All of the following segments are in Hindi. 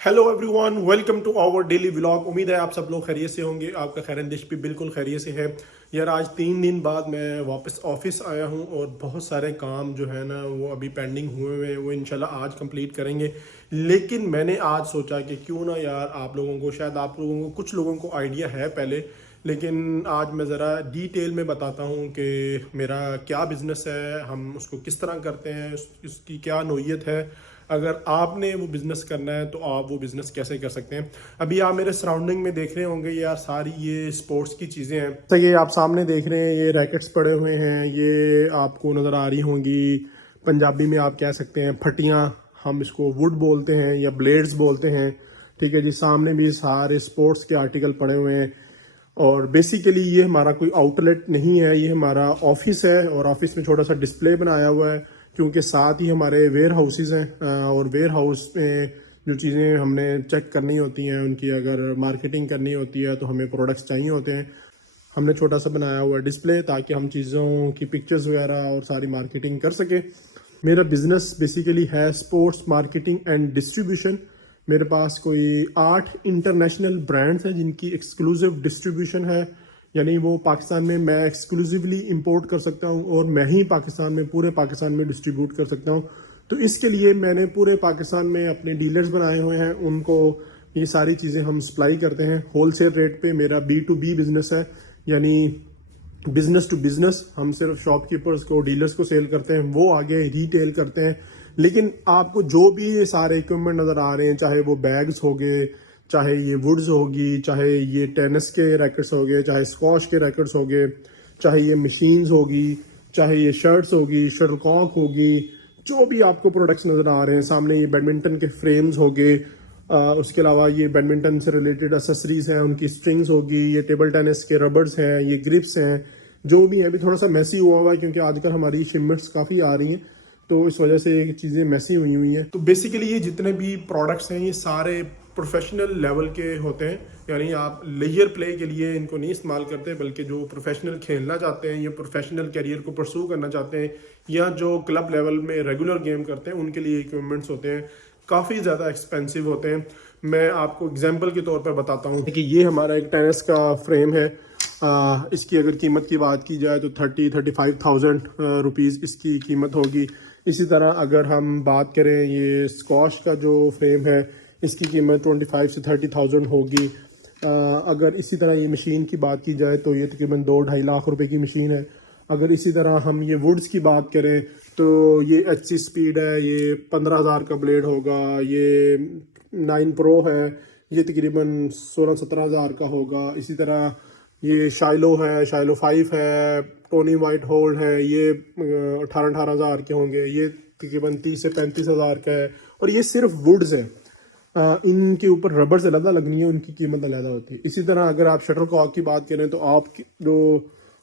Hello everyone, welcome to our daily vlog. उम्मीद है आप सब लोग खैरियत से होंगे। आपका खैरंदिश भी बिल्कुल खैरियत से है। यार आज 3 दिन बाद मैं वापस ऑफिस आया हूं और बहुत सारे काम जो है ना वो अभी पेंडिंग हुए हुए हैं, वो इंशाल्लाह आज कंप्लीट करेंगे। लेकिन मैंने आज सोचा कि क्यों ना यार आप लोगों को, शायद आप लोगों को, कुछ लोगों को आइडिया है पहले, लेकिन आज मैं ज़रा डिटेल में बताता हूँ कि मेरा क्या बिज़नेस है, हम उसको किस तरह करते हैं, उसकी क्या नोयत है। अगर आपने वो बिज़नेस करना है तो आप वो बिज़नेस कैसे कर सकते हैं। अभी आप मेरे सराउंडिंग में देख रहे होंगे यार, सारी ये स्पोर्ट्स की चीज़ें हैं। जैसे कि आप सामने देख रहे हैं, ये रैकेट्स पड़े हुए हैं, ये आपको नज़र आ रही होंगी। पंजाबी में आप कह सकते हैं फटियाँ, हम इसको वुड बोलते हैं या ब्लेड्स बोलते हैं। ठीक है जी, सामने भी सारे स्पोर्ट्स के आर्टिकल पड़े हुए हैं। और बेसिकली ये हमारा कोई आउटलेट नहीं है, ये हमारा ऑफिस है। और ऑफिस में छोटा सा डिस्प्ले बनाया हुआ है, क्योंकि साथ ही हमारे वेयर हाउसेज हैं। और वेयर हाउस में जो चीज़ें हमने चेक करनी होती हैं, उनकी अगर मार्केटिंग करनी होती है तो हमें प्रोडक्ट्स चाहिए होते हैं। हमने छोटा सा बनाया हुआ डिस्प्ले ताकि हम चीज़ों की पिक्चर्स वगैरह और सारी मार्केटिंग कर सकें। मेरा बिजनेस बेसिकली है स्पोर्ट्स मार्केटिंग एंड डिस्ट्रीब्यूशन। मेरे पास कोई 8 इंटरनेशनल ब्रांड्स हैं जिनकी एक्सक्लूसिव डिस्ट्रीब्यूशन है, यानी वो पाकिस्तान में मैं एक्सक्लूसिवली इंपोर्ट कर सकता हूँ और मैं ही पाकिस्तान में, पूरे पाकिस्तान में डिस्ट्रीब्यूट कर सकता हूँ। तो इसके लिए मैंने पूरे पाकिस्तान में अपने डीलर्स बनाए हुए हैं, उनको ये सारी चीज़ें हम सप्लाई करते हैं होलसेल रेट पे। मेरा B2B बिजनेस है, यानी बिजनेस टू बिजनेस। हम सिर्फ शॉपकीपर्स को, डीलर्स को सेल करते हैं, वो आगे रिटेल करते हैं। लेकिन आपको जो भी ये सारे इक्विपमेंट नज़र आ रहे हैं, चाहे वो बैग्स हो गए, चाहे ये वुड्स होगी, चाहे ये टेनिस के रैकेट्स हो गए, चाहे स्क्वॉश के रैकेट्स हो गए, चाहे ये मशीन्स होगी, चाहे ये शर्ट्स होगी, शटलकॉक होगी, जो भी आपको प्रोडक्ट्स नज़र आ रहे हैं सामने, ये बैडमिंटन के फ्रेम्स हो गए। उसके अलावा ये बैडमिंटन से रिलेटेड एसेसरीज हैं, उनकी स्ट्रिंग्स होगी, ये टेबल टेनिस के रबर्स हैं, ये ग्रिप्स हैं, जो भी है। अभी थोड़ा सा मैसी हुआ हुआ है क्योंकि आजकल हमारी शिपमेंट्स काफ़ी आ रही हैं, तो इस वजह से ये चीज़ें मैसी हुई हुई हैं। तो बेसिकली ये जितने भी प्रोडक्ट्स हैं ये सारे प्रोफेशनल लेवल के होते हैं, यानी आप लेयर प्ले के लिए इनको नहीं इस्तेमाल करते, बल्कि जो प्रोफेशनल खेलना चाहते हैं या प्रोफेशनल कैरियर को परसू करना चाहते हैं या जो क्लब लेवल में रेगुलर गेम करते हैं, उनके लिए इक्विपमेंट्स होते हैं। काफ़ी ज़्यादा एक्सपेंसिव होते हैं। मैं आपको एग्जांपल के तौर पर बताता हूँ कि ये हमारा एक टेनिस का फ्रेम है। इसकी अगर कीमत की बात की जाए तो 35,000 रुपीज़ इसकी कीमत होगी। इसी तरह अगर हम बात करें ये स्क्वॉश का जो फ्रेम है, इसकी कीमत 25 से 30,000 होगी। अगर इसी तरह ये मशीन की बात की जाए तो ये तकरीबन 2-2.5 लाख रुपए की मशीन है। अगर इसी तरह हम ये वुड्स की बात करें तो ये HC स्पीड है, ये 15,000 का ब्लेड होगा। ये 9 प्रो है, ये तकरीबन 16-17 हज़ार का होगा। इसी तरह ये शाइलो है, शाइलो 5 है, टोनी वाइट होल्ड है, ये 18-18 हज़ार के होंगे। ये तकरीबन 30 से 35 हज़ार का है। और ये सिर्फ वुड्स है, इनके ऊपर रबड़ से अलग लगनी है, उनकी कीमत अलग होती है। इसी तरह अगर आप शटल कॉक की बात करें तो आप जो,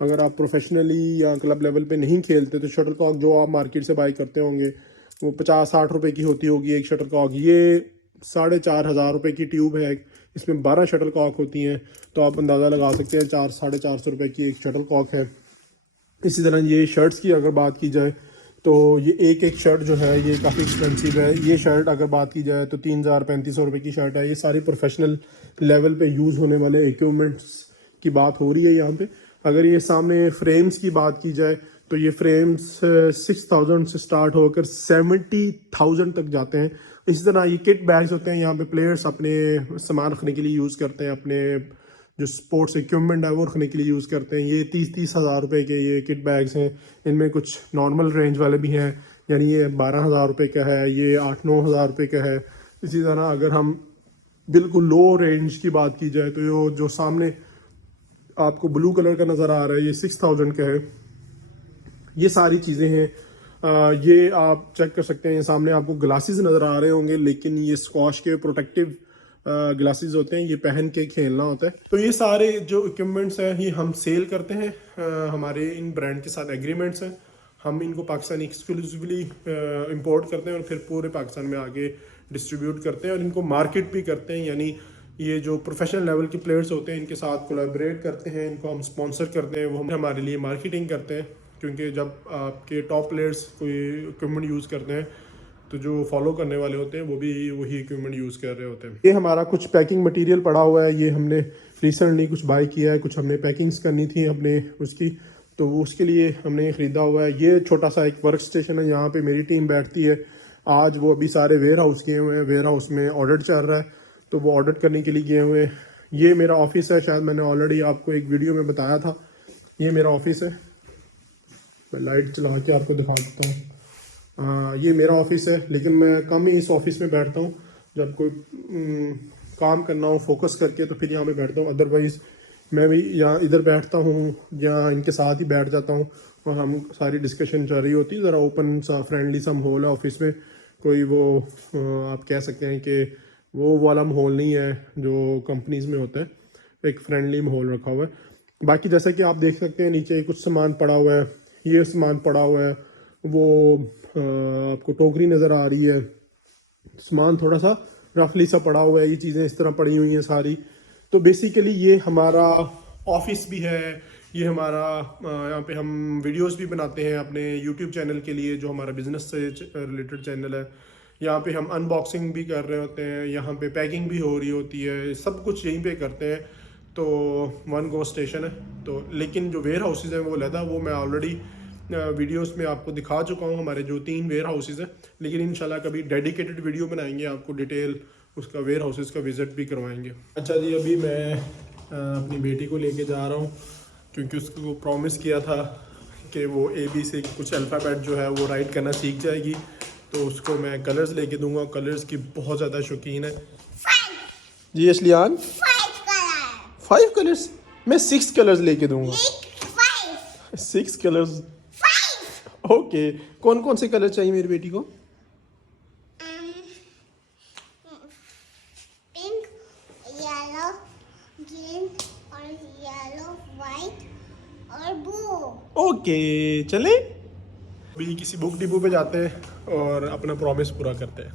अगर आप प्रोफेशनली या क्लब लेवल पे नहीं खेलते तो शटल कॉक जो आप मार्केट से बाई करते होंगे वो 50-60 रुपए की होती होगी एक शटल कॉक। ये 4,500 रुपये की ट्यूब है, इसमें 12 शटल कॉक होती हैं, तो आप अंदाज़ा लगा सकते हैं 400-450 रुपये की एक शटल कॉक है। इसी तरह ये शर्ट्स की अगर बात की जाए तो ये एक एक शर्ट जो है ये काफ़ी एक्सपेंसिव है। ये शर्ट अगर बात की जाए तो 3,000-3,500 रुपये की शर्ट है। ये सारी प्रोफेशनल लेवल पे यूज़ होने वाले इक्विपमेंट्स की बात हो रही है यहाँ पे। अगर ये सामने फ्रेम्स की बात की जाए तो ये फ्रेम्स 6,000 से स्टार्ट होकर 70,000 तक जाते हैं। इसी तरह ये किट बैग्स होते हैं, यहाँ पे प्लेयर्स अपने सामान रखने के लिए यूज़ करते हैं, अपने जो स्पोर्ट्स इक्विपमेंट है वो रखने के लिए यूज़ करते हैं। ये 30-30 हज़ार रुपये के ये किट बैग्स हैं। इनमें कुछ नॉर्मल रेंज वाले भी हैं, यानी ये 12,000 रुपये का है, ये 8-9 हज़ार रुपये का है। इसी तरह अगर हम बिल्कुल लो रेंज की बात की जाए तो जो सामने आपको ब्लू कलर का नज़र आ रहा है, ये 6,000 का है। ये सारी चीज़ें हैं। ये आप चेक कर सकते हैं, ये सामने आपको ग्लासेस नज़र आ रहे होंगे, लेकिन ये स्क्वॉश के प्रोटेक्टिव ग्लासेस होते हैं, ये पहन के खेलना होता है। तो ये सारे जो इक्विपमेंट्स हैं ये हम सेल करते हैं। हमारे इन ब्रांड के साथ एग्रीमेंट्स हैं, हम इनको पाकिस्तान एक्सक्लूसिवली इंपोर्ट करते हैं और फिर पूरे पाकिस्तान में आगे डिस्ट्रीब्यूट करते हैं और इनको मार्केट भी करते हैं। यानी ये जो प्रोफेशनल लेवल के प्लेयर्स होते हैं इनके साथ कोलैबोरेट करते हैं, इनको हम स्पॉन्सर करते हैं, वो हम हमारे लिए मार्केटिंग करते हैं। क्योंकि जब आपके टॉप प्लेयर्स कोई इक्विपमेंट यूज़ करते हैं तो जो फॉलो करने वाले होते हैं वो भी वही इक्विपमेंट यूज़ कर रहे होते हैं। ये हमारा कुछ पैकिंग मटेरियल पड़ा हुआ है, ये हमने रिसेंटली कुछ बाय किया है, कुछ हमने पैकिंग्स करनी थी अपने उसकी, तो उसके लिए हमने ये ख़रीदा हुआ है। ये छोटा सा एक वर्क स्टेशन है, यहाँ पे मेरी टीम बैठती है। आज वो अभी सारे वेयर हाउस गए हुए हैं, वेयर हाउस में ऑडिट चल रहा है, तो वो ऑडिट करने के लिए गए हुए हैं। ये मेरा ऑफिस है, शायद मैंने ऑलरेडी आपको एक वीडियो में बताया था। ये मेरा ऑफिस है, मैं लाइट चला के आपको दिखा देता हूँ। ये मेरा ऑफिस है, लेकिन मैं कम ही इस ऑफिस में बैठता हूँ। जब कोई काम करना हो फोकस करके तो फिर यहाँ पे बैठता हूँ, अदरवाइज़ मैं भी यहाँ इधर बैठता हूँ या इनके साथ ही बैठ जाता हूँ और हम सारी डिस्कशन चल रही होती है। ज़रा ओपन सा फ्रेंडली सा माहौल है ऑफिस में, कोई वो आप कह सकते हैं कि वो वाला माहौल नहीं है जो कंपनीज़ में होता है, एक फ्रेंडली माहौल रखा हुआ है। बाकी जैसा कि आप देख सकते हैं नीचे कुछ सामान पड़ा हुआ है, ये सामान पड़ा हुआ है, वो आपको टोकरी नज़र आ रही है, सामान थोड़ा सा रफली सा पड़ा हुआ है, ये चीज़ें इस तरह पड़ी हुई हैं सारी। तो बेसिकली ये हमारा ऑफिस भी है, ये हमारा यहाँ पे हम वीडियोस भी बनाते हैं अपने यूट्यूब चैनल के लिए, जो हमारा बिजनेस से रिलेटेड चैनल है। यहाँ पे हम अनबॉक्सिंग भी कर रहे होते हैं, यहाँ पे पैकिंग भी हो रही होती है, सब कुछ यहीं पे करते हैं। तो वन गो स्टेशन है। तो लेकिन जो वेयर हाउसेज हैं वो अलहदा, वो मैं ऑलरेडी वीडियोस में आपको दिखा चुका हूँ, हमारे जो 3 वेयर हाउसेज हैं। लेकिन इंशाल्लाह कभी डेडिकेटेड वीडियो बनाएंगे, आपको डिटेल उसका वेयर हाउसेज का विज़िट भी करवाएंगे। अच्छा जी, अभी मैं अपनी बेटी को लेके जा रहा हूँ, क्योंकि उसको प्रॉमिस किया था कि वो AB से कुछ अल्फ़ाबेट जो है वो राइट करना सीख जाएगी, तो उसको मैं कलर्स लेके दूंगा। कलर्स की बहुत ज़्यादा शौकीन है जी असलियान। 5 कलर्स, मैं 6 कलर्स लेके दूंगा। 6 कलर्स, ओके। कौन कौन से कलर चाहिए मेरी बेटी को? पिंक, येलो, ग्रीन और येलो, वाइट और ब्लू। ओके चले, अभी किसी बुक डिपो पे जाते हैं और अपना प्रॉमिस पूरा करते हैं।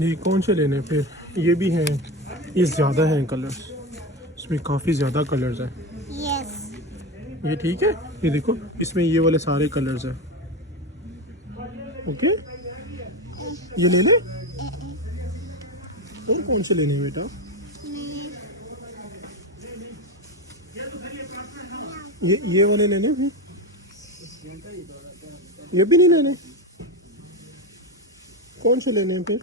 ये कौन से लेने फिर? ये भी हैं, ये ज़्यादा हैं कलर्स, इसमें काफ़ी ज़्यादा कलर्स हैं। यस, ये ठीक है, ये देखो इसमें ये वाले सारे कलर्स हैं। ओके, ये ले ले। और कौन से लेने हैं बेटा? ये वाले लेने हैं, ये भी नहीं लेने? कौन से लेने हैं फिर?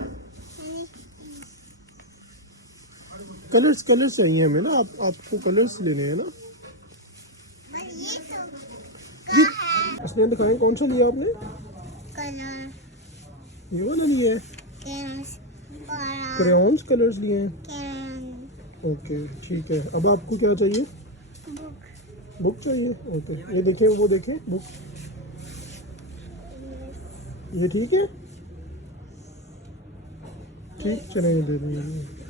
कलर्स चाहिए हमें ना, आपको कलर्स लेने हैं ना। ये इसने दिखाएं, कौन सा लिया आपने? कलर, ये वाला लिया है, कैंस, क्रेयॉन्स कलर्स लिए हैं। कैन, ओके ठीक है, अब आपको क्या चाहिए? बुक, बुक चाहिए, ओके। ये देखें, वो देखें बुक, ये ठीक है, ठीक चलें, ये दे देंगे।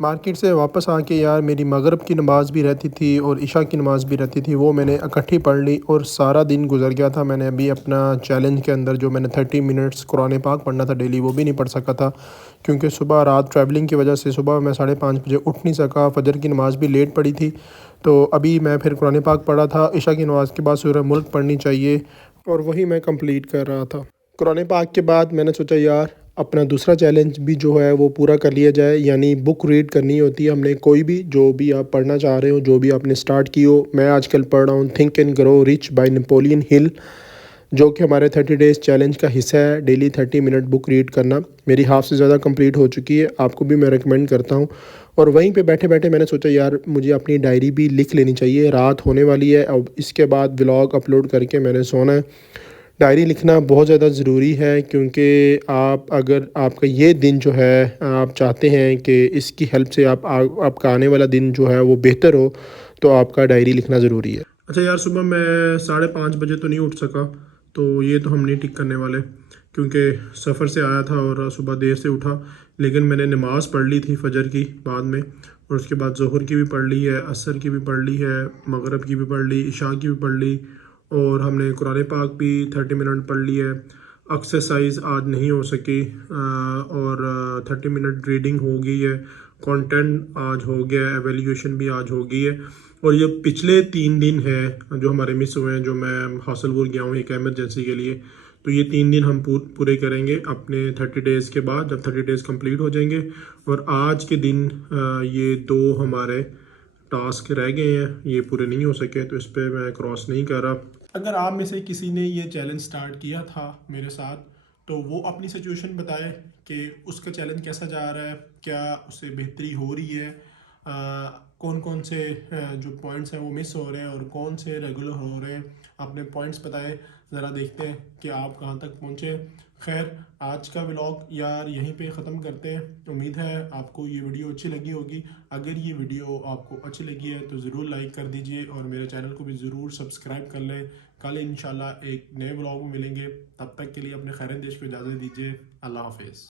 मार्केट से वापस आके यार मेरी मगरिब की नमाज़ भी रहती थी और इशा की नमाज़ भी रहती थी, वो मैंने इकट्ठी पढ़ ली और सारा दिन गुजर गया था। मैंने अभी अपना चैलेंज के अंदर जो मैंने 30 मिनट्स कुरान पाक पढ़ना था डेली, वो भी नहीं पढ़ सका था, क्योंकि सुबह रात ट्रैवलिंग की वजह से सुबह मैं 5:30 बजे उठ नहीं सका। फजर की नमाज़ भी लेट पड़ी थी, तो अभी मैं फिर कुरान पाक पढ़ा था। इशा की नमाज़ के बाद सूरह मुल्क पढ़नी चाहिए और वही मैं कंप्लीट कर रहा था। कुरान पाक के बाद मैंने सोचा यार अपना दूसरा चैलेंज भी जो है वो पूरा कर लिया जाए, यानी बुक रीड करनी होती है हमने। कोई भी जो भी आप पढ़ना चाह रहे हो, जो भी आपने स्टार्ट की हो, मैं आजकल पढ़ रहा हूँ think and grow rich by Napoleon Hill, जो कि हमारे 30 डेज़ चैलेंज का हिस्सा है। डेली 30 मिनट बुक रीड करना, मेरी हाफ से ज़्यादा कंप्लीट हो चुकी है, आपको भी मैं रिकमेंड करता हूँ। और वहीं पे बैठे बैठे मैंने सोचा यार मुझे अपनी डायरी भी लिख लेनी चाहिए। रात होने वाली है, अब इसके बाद व्लॉग अपलोड करके मैंने सोना है। डायरी लिखना बहुत ज़्यादा ज़रूरी है, क्योंकि आप अगर आपका ये दिन जो है आप चाहते हैं कि इसकी हेल्प से आपका आने वाला दिन जो है वो बेहतर हो, तो आपका डायरी लिखना ज़रूरी है। अच्छा यार, सुबह मैं 5:30 बजे तो नहीं उठ सका, तो ये तो हम नहीं टिक करने वाले, क्योंकि सफ़र से आया था और सुबह देर से उठा। लेकिन मैंने नमाज़ पढ़ ली थी फजर की बाद में, और उसके बाद ज़ोहर की भी पढ़ ली है, असर की भी पढ़ ली है, मगरिब की भी पढ़ ली, इशा की भी पढ़ ली, और हमने कुरान पाक भी 30 मिनट पढ़ ली है। एक्सरसाइज आज नहीं हो सकी और 30 मिनट रीडिंग हो गई है, कंटेंट आज हो गया है, एवेल्यूएशन भी आज हो गई है। और ये पिछले 3 दिन है जो हमारे मिस हुए हैं, जो मैं हासलपुर गया हूँ एक एमरजेंसी के लिए, तो ये 3 दिन हम पूरे करेंगे अपने 30 डेज़ के बाद, जब 30 डेज़ कंप्लीट हो जाएंगे। और आज के दिन ये 2 हमारे टास्क रह गए हैं, ये पूरे नहीं हो सके, तो इस पर मैं क्रॉस नहीं कर रहा। अगर आप में से किसी ने ये चैलेंज स्टार्ट किया था मेरे साथ, तो वो अपनी सिचुएशन बताए कि उसका चैलेंज कैसा जा रहा है, क्या उससे बेहतरी हो रही है, कौन कौन से जो पॉइंट्स हैं वो मिस हो रहे हैं और कौन से रेगुलर हो रहे हैं। अपने पॉइंट्स बताएं, ज़रा देखते हैं कि आप कहाँ तक पहुँचे। खैर, आज का व्लॉग यार यहीं पे ख़त्म करते हैं। उम्मीद है आपको ये वीडियो अच्छी लगी होगी। अगर ये वीडियो आपको अच्छी लगी है तो ज़रूर लाइक कर दीजिए और मेरे चैनल को भी ज़रूर सब्सक्राइब कर लें। कल इंशाल्लाह एक नए व्लॉग में मिलेंगे। तब तक के लिए अपने खैर देश को इजाज़त दीजिए। अल्लाह हाफिज़।